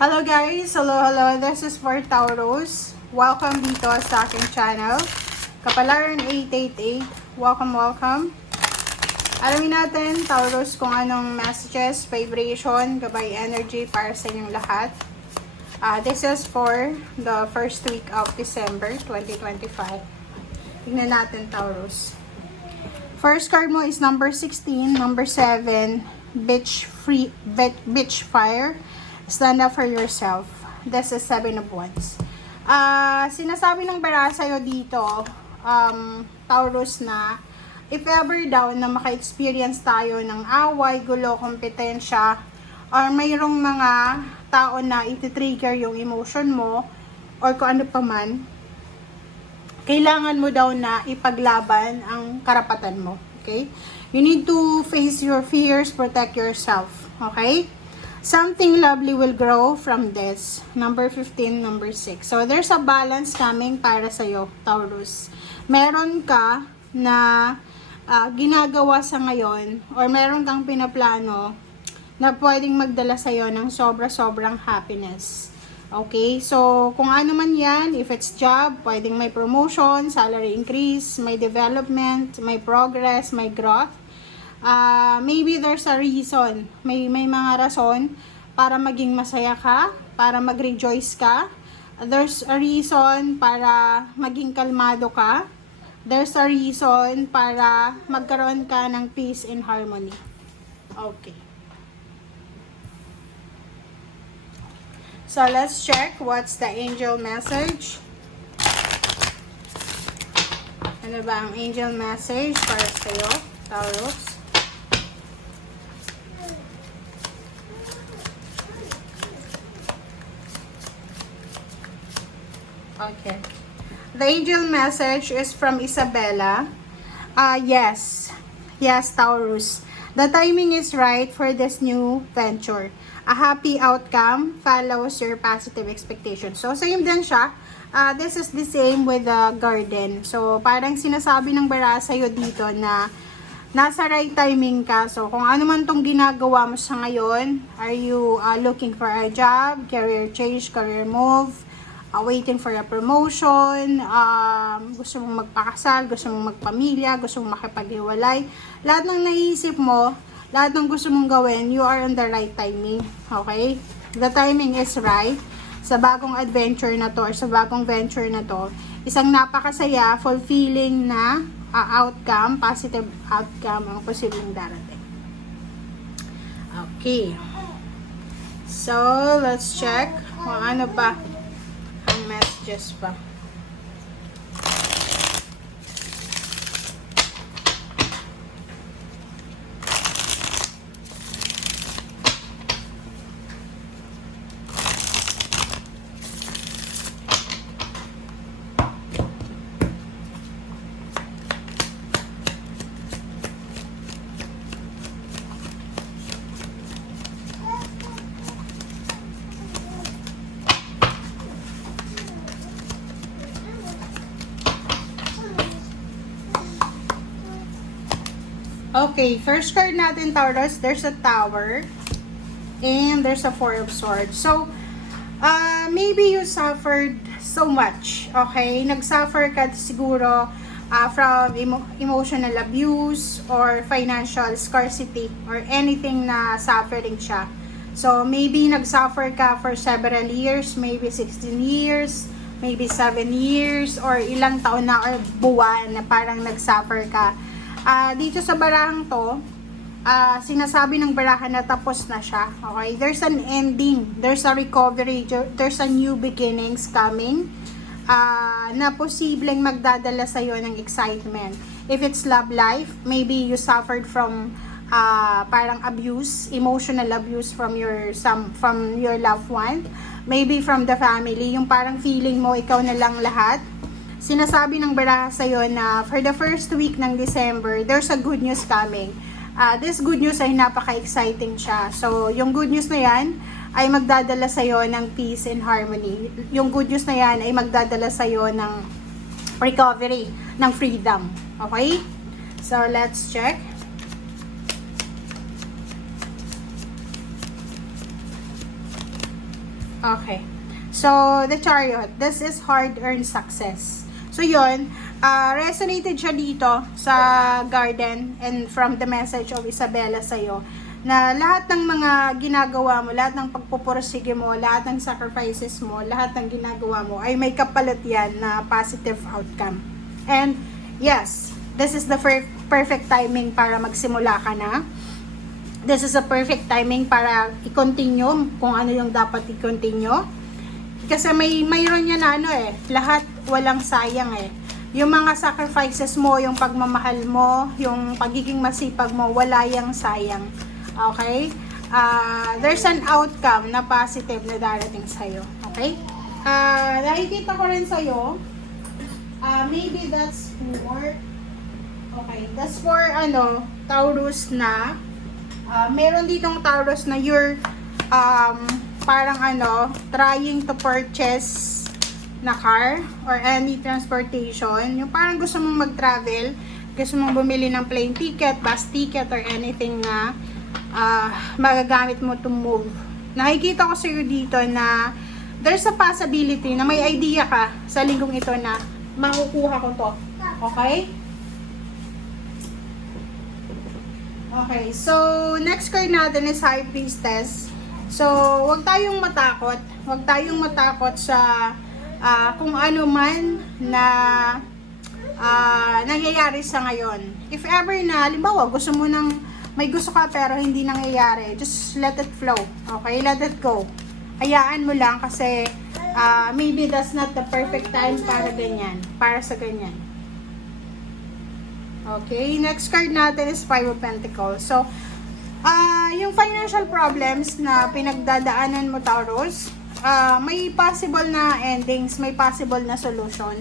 Hello guys! Hello! This is for Taurus. Welcome dito sa aking channel. Kapalaran 888. Welcome. Alamin natin, Taurus, kung anong messages, vibration, gabay energy para sa inyong lahat. This is for the first week of December 2025. Tingnan natin, Taurus. First card mo is number 16, number 7, Beach Fire. Stand up for yourself. This is 7 of Wands. Sinasabi ng bara sa'yo dito, Taurus, na if ever daw na maka-experience tayo ng away, gulo, kompetensya, or mayroong mga tao na iti-trigger yung emotion mo, or kung ano pa man, kailangan mo daw na ipaglaban ang karapatan mo. Okay? You need to face your fears, protect yourself. Okay? Something lovely will grow from this. Number 15, number 6. So, there's a balance coming para sa'yo, Taurus. Meron ka na ginagawa sa ngayon, or meron kang pinaplano na pwedeng magdala sa'yo ng sobra-sobrang happiness. Okay? So, kung ano man yan, if it's job, pwedeng may promotion, salary increase, may development, may progress, may growth. Maybe there's a reason, may mga rason para maging masaya ka, para mag-rejoice ka. There's a reason para maging kalmado ka. There's a reason para magkaroon ka ng peace and harmony. Okay. So let's check what's the angel message. Ano ba ang angel message para sa'yo, Taurus? Okay. The angel message is from Isabella. Yes, Taurus. The timing is right for this new venture. A happy outcome follows your positive expectations. So, same din siya. This is the same with the garden. So, parang sinasabi ng bara sa'yo dito na nasa right timing ka. So, kung ano man tong ginagawa mo sa ngayon, are you looking for a job, career change, career move, waiting for a promotion, gusto mong magpakasal, gusto mong magpamilya, gusto mong makipaghiwalay. Lahat ng naisip mo, lahat ng gusto mong gawin, you are on the right timing. Okay? The timing is right. Sa bagong adventure na to, or sa bagong venture na to, isang napakasaya, fulfilling na outcome, positive outcome ang posibleng darating. Okay. So, let's check kung ano pa ang messages pa. Okay, first card natin, Taurus, there's a Tower and there's a Four of Swords. So, maybe you suffered so much, okay? Nagsuffer ka siguro from emotional abuse or financial scarcity or anything na suffering siya. So, maybe nagsuffer ka for several years, maybe 16 years, maybe 7 years, or ilang taon na or buwan na parang nagsuffer ka. Dito sa barahang to, sinasabi ng barahan na tapos na siya. Okay? There's an ending. There's a recovery. There's a new beginnings coming na posibleng magdadala sa'yo ng excitement. If it's love life, maybe you suffered from parang abuse, emotional abuse from your loved one. Maybe from the family. Yung parang feeling mo, ikaw na lang lahat. Sinasabi ng baraha sa'yo na for the first week ng December, there's a good news coming. This good news ay napaka-exciting siya. So, yung good news na yan ay magdadala sa'yo ng peace and harmony. Yung good news na yan ay magdadala sa'yo ng recovery, ng freedom. Okay? So, let's check. Okay. So, the Chariot. This is hard-earned success. So, yun. Resonated siya dito sa garden and from the message of Isabella sa'yo na lahat ng mga ginagawa mo, lahat ng pagpupursige mo, lahat ng sacrifices mo, lahat ng ginagawa mo ay may kapalit yan na positive outcome. And yes, this is the perfect timing para magsimula ka na. This is a perfect timing para i-continue kung ano yung dapat i-continue. Kasi mayroon yan na lahat walang sayang Yung mga sacrifices mo, yung pagmamahal mo, yung pagiging masipag mo, wala yang sayang. Okay? There's an outcome na positive na darating sa'yo. Okay? Nakikita ko rin sa'yo, maybe that's for, okay, that's for, Taurus na, meron ditong Taurus na you're, parang trying to purchase na car or any transportation. Yung parang gusto mong mag-travel, gusto mong bumili ng plane ticket, bus ticket, or anything na magagamit mo to move. Nakikita ko sa'yo dito na there's a possibility na may idea ka sa linggong ito na makukuha ko to. Okay? Okay, so next card natin is High Priestess. So, huwag tayong matakot. Huwag tayong matakot sa kung ano man na nangyayari sa ngayon. If ever na, halimbawa, gusto mo may gusto ka pero hindi nangyayari, just let it flow. Okay? Let it go. Hayaan mo lang kasi maybe that's not the perfect time para ganyan. Para sa ganyan. Okay? Next card natin is Five of Pentacles. So, yung financial problems na pinagdadaanan mo, Taurus, may possible na endings, may possible na solution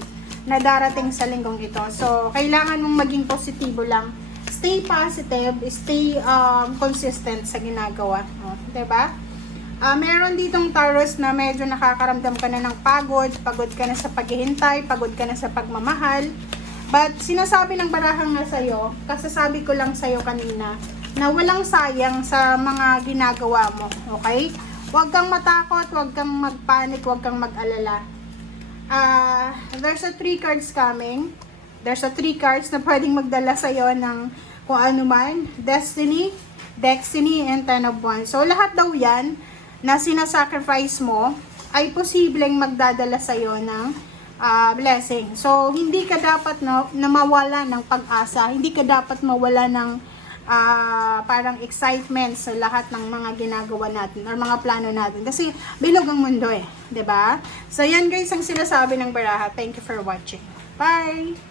na darating sa linggong ito. So, kailangan mong maging positibo lang. Stay positive, stay consistent sa ginagawa. Diba? Meron ditong Taurus na medyo nakakaramdam ka na ng pagod ka na sa paghihintay, pagod ka na sa pagmamahal. But, sinasabi ng barahang nga sa'yo, kasasabi ko lang sa'yo kanina, na walang sayang sa mga ginagawa mo. Okay? Huwag kang matakot, huwag kang magpanik, huwag kang mag-alala. There's a 3 cards coming. There's a 3 cards na pwedeng magdala sa'yo ng kung ano man. Destiny, and Ten of Wands. So, lahat daw yan na sinasacrifice mo ay posibleng magdadala sa'yo ng blessing. So, hindi ka dapat na mawala ng pag-asa. Hindi ka dapat mawala ng parang excitement sa lahat ng mga ginagawa natin or mga plano natin. Kasi bilog ang mundo 'di ba? So, yan guys ang sinasabi ng baraha. Thank you for watching. Bye!